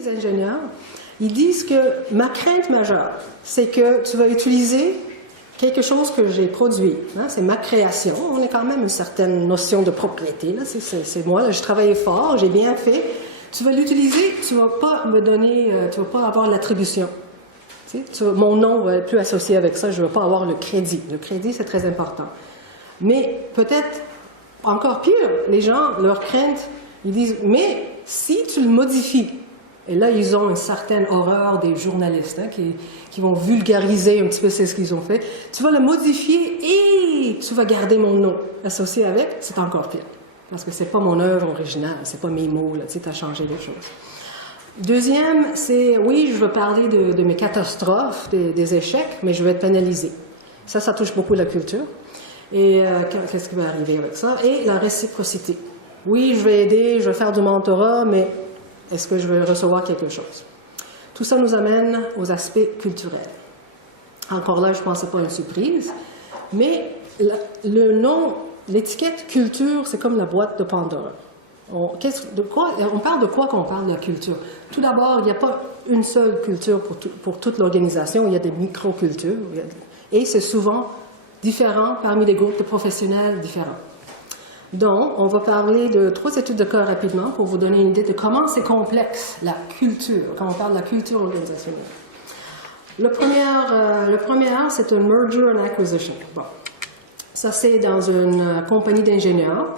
les ingénieurs, ils disent que ma crainte majeure, c'est que tu vas utiliser quelque chose que j'ai produit. Hein, c'est ma création. On a quand même une certaine notion de propriété. C'est moi, là, j'ai travaillé fort, j'ai bien fait. Tu vas l'utiliser, tu ne vas pas me donner, tu ne vas pas avoir l'attribution. Mon nom va être plus associé avec ça, je ne vais pas avoir le crédit. Le crédit, c'est très important. Mais peut-être, encore pire, les gens, leur crainte, ils disent, mais si tu le modifies, et là, ils ont une certaine horreur des journalistes hein, qui vont vulgariser un petit peu ce qu'ils ont fait. Tu vas le modifier et tu vas garder mon nom associé avec, c'est encore pire. Parce que c'est pas mon œuvre originale, c'est pas mes mots, là, tu sais, tu as changé les choses. Deuxième, c'est, oui, je veux parler de mes catastrophes, des échecs, mais je vais être pénalisé. Ça touche beaucoup la culture. Et qu'est-ce qui va arriver avec ça? Et la réciprocité. Oui, je vais aider, je vais faire du mentorat, mais est-ce que je vais recevoir quelque chose? Tout ça nous amène aux aspects culturels. Encore là, je pense que ce n'est pas une surprise, mais le nom, l'étiquette culture, c'est comme la boîte de Pandore. On parle de quoi quand on parle de la culture? Tout d'abord, il n'y a pas une seule culture pour toute l'organisation, il y a des micro-cultures, et c'est souvent différent parmi les groupes de professionnels différents. Donc, on va parler de 3 études de cas rapidement pour vous donner une idée de comment c'est complexe la culture, quand on parle de la culture organisationnelle. Le premier, c'est un merger and acquisition. Bon. Ça, c'est dans une compagnie d'ingénieurs.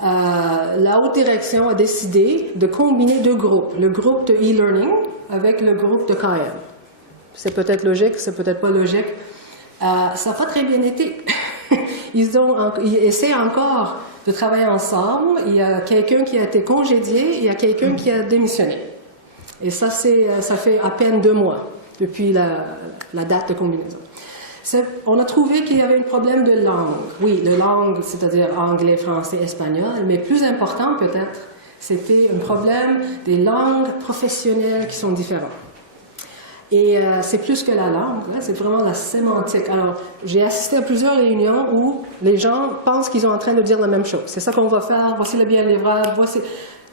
La haute direction a décidé de combiner 2 groupes, le groupe de e-learning avec le groupe de KM. C'est peut-être logique, c'est peut-être pas logique. Ça n'a pas très bien été. Ils essaient encore de travailler ensemble. Il y a quelqu'un qui a été congédié, il y a quelqu'un qui a démissionné. Et ça, ça fait à peine 2 mois depuis la date de combinaison. On a trouvé qu'il y avait un problème de langue. Oui, de langue, c'est-à-dire anglais, français, espagnol, mais plus important peut-être, c'était un problème des langues professionnelles qui sont différentes. Et c'est plus que la langue, c'est vraiment la sémantique. Alors, j'ai assisté à plusieurs réunions où les gens pensent qu'ils sont en train de dire la même chose. C'est ça qu'on va faire, voici le bien livrable, voici...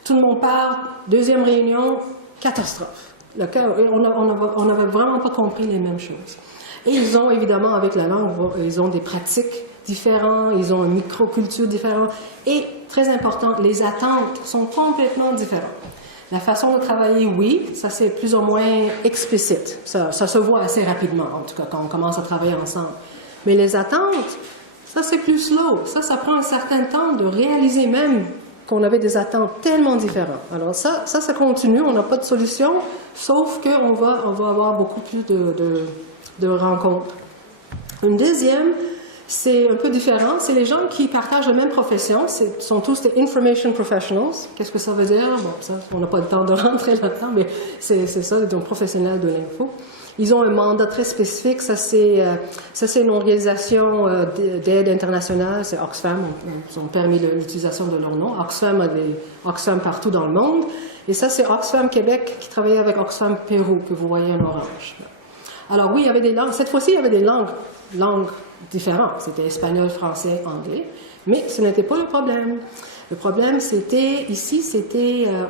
Tout le monde part, deuxième réunion, catastrophe. On n'avait vraiment pas compris les mêmes choses. Et ils ont évidemment, avec la langue, ils ont des pratiques différentes, ils ont une microculture différente. Et, très important, les attentes sont complètement différentes. La façon de travailler, oui, ça c'est plus ou moins explicite. Ça se voit assez rapidement, en tout cas, quand on commence à travailler ensemble. Mais les attentes, ça c'est plus slow. Ça prend un certain temps de réaliser même qu'on avait des attentes tellement différentes. Alors ça continue, on n'a pas de solution, sauf qu'on va avoir beaucoup plus de rencontres. Une deuxième, c'est un peu différent. C'est les gens qui partagent la même profession. Sont tous des information professionals. Qu'est-ce que ça veut dire? Bon, ça, on n'a pas le temps de rentrer là-dedans, mais c'est ça, des professionnels de l'info. Ils ont un mandat très spécifique. Ça, c'est une organisation d'aide internationale. C'est Oxfam. Ils ont permis l'utilisation de leur nom. Oxfam a des Oxfam partout dans le monde. Et ça, c'est Oxfam Québec qui travaillait avec Oxfam Pérou, que vous voyez en orange. Alors oui, il y avait des langues. Cette fois-ci, il y avait des langues différentes. C'était espagnol, français, anglais. Mais ce n'était pas le problème. Le problème,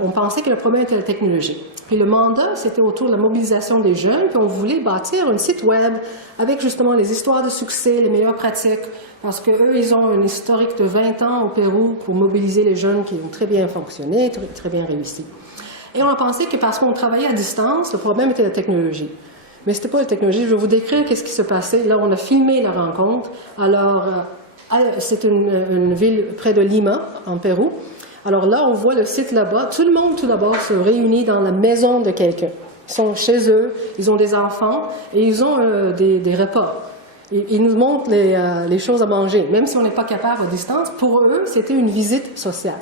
on pensait que le problème était la technologie. Puis le mandat, c'était autour de la mobilisation des jeunes, puis on voulait bâtir un site web avec justement les histoires de succès, les meilleures pratiques, parce qu'eux, ils ont un historique de 20 ans au Pérou pour mobiliser les jeunes qui ont très bien fonctionné, très bien réussi. Et on a pensé que parce qu'on travaillait à distance, le problème était la technologie. Mais ce n'était pas la technologie. Je vais vous décrire qu'est-ce qui se passait. Là, on a filmé la rencontre. Alors, c'est une ville près de Lima, en Pérou. Alors là, on voit le site là-bas. Tout le monde, tout d'abord, se réunit dans la maison de quelqu'un. Ils sont chez eux, ils ont des enfants et ils ont des repas. Ils nous montrent les choses à manger, même si on n'est pas capable à distance. Pour eux, c'était une visite sociale.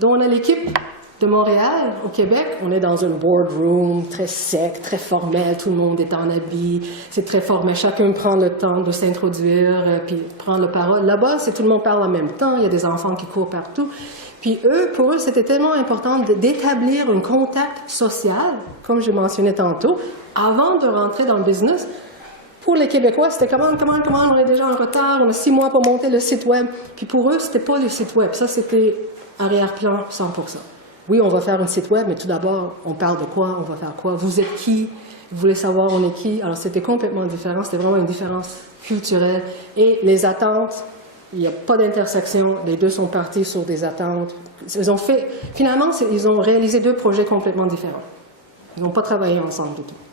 Donc, on a l'équipe de Montréal, au Québec, on est dans une boardroom très sec, très formel, tout le monde est en habit, c'est très formel, chacun prend le temps de s'introduire, puis prendre la parole. Là-bas, tout le monde parle en même temps, il y a des enfants qui courent partout. Puis pour eux, c'était tellement important d'établir un contact social, comme je mentionnais tantôt, avant de rentrer dans le business. Pour les Québécois, c'était comment, on est déjà en retard, on a 6 mois pour monter le site web. Puis pour eux, c'était pas le site web, ça c'était arrière-plan 100%. oui, on va faire un site web, mais tout d'abord, on parle de quoi, on va faire quoi, vous êtes qui, vous voulez savoir on est qui. Alors, c'était complètement différent, c'était vraiment une différence culturelle. Et les attentes, il n'y a pas d'intersection, les deux sont partis sur des attentes. Finalement, ils ont réalisé deux projets complètement différents. Ils n'ont pas travaillé ensemble du tout.